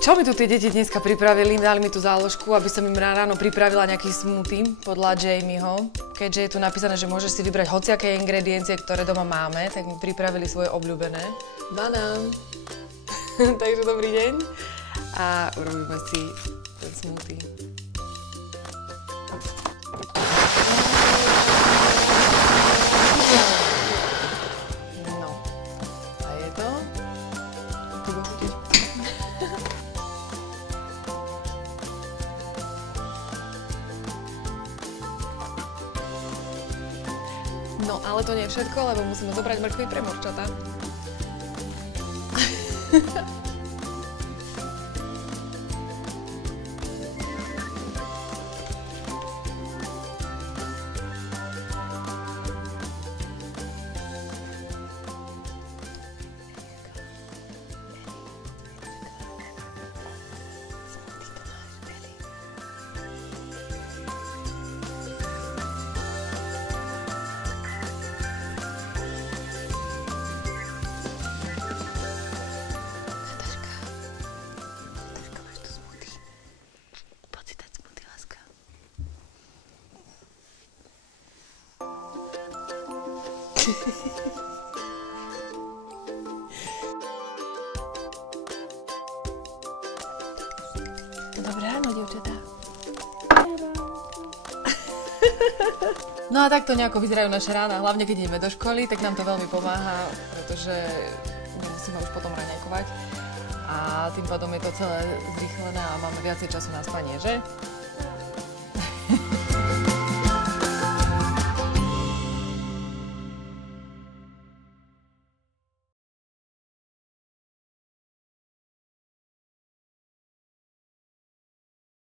Čo mi tu tie deti dneska pripravili? Dali mi tú záložku, aby som im ráno pripravila nejaký smoothie podľa Jamieho. Keďže je tu napísané, že môžeš si vybrať hociaké ingrediencie, ktoré doma máme, tak mi pripravili svoje obľúbené. Banán. Takže dobrý deň. A urobíme si ten smoothie. No. A je to? Tu budú chutiť. No, ale to nie je všetko, lebo musíme zobrať mrkvy pre morčatá. Dobré ráno, dievčatá. No a takto nejako vyzerajú naše rána, hlavne keď ideme do školy, tak nám to veľmi pomáha, pretože nemusíme už potom raňajkovať. A tým pádom je to celé zrýchlené a máme viacej času na spanie, že?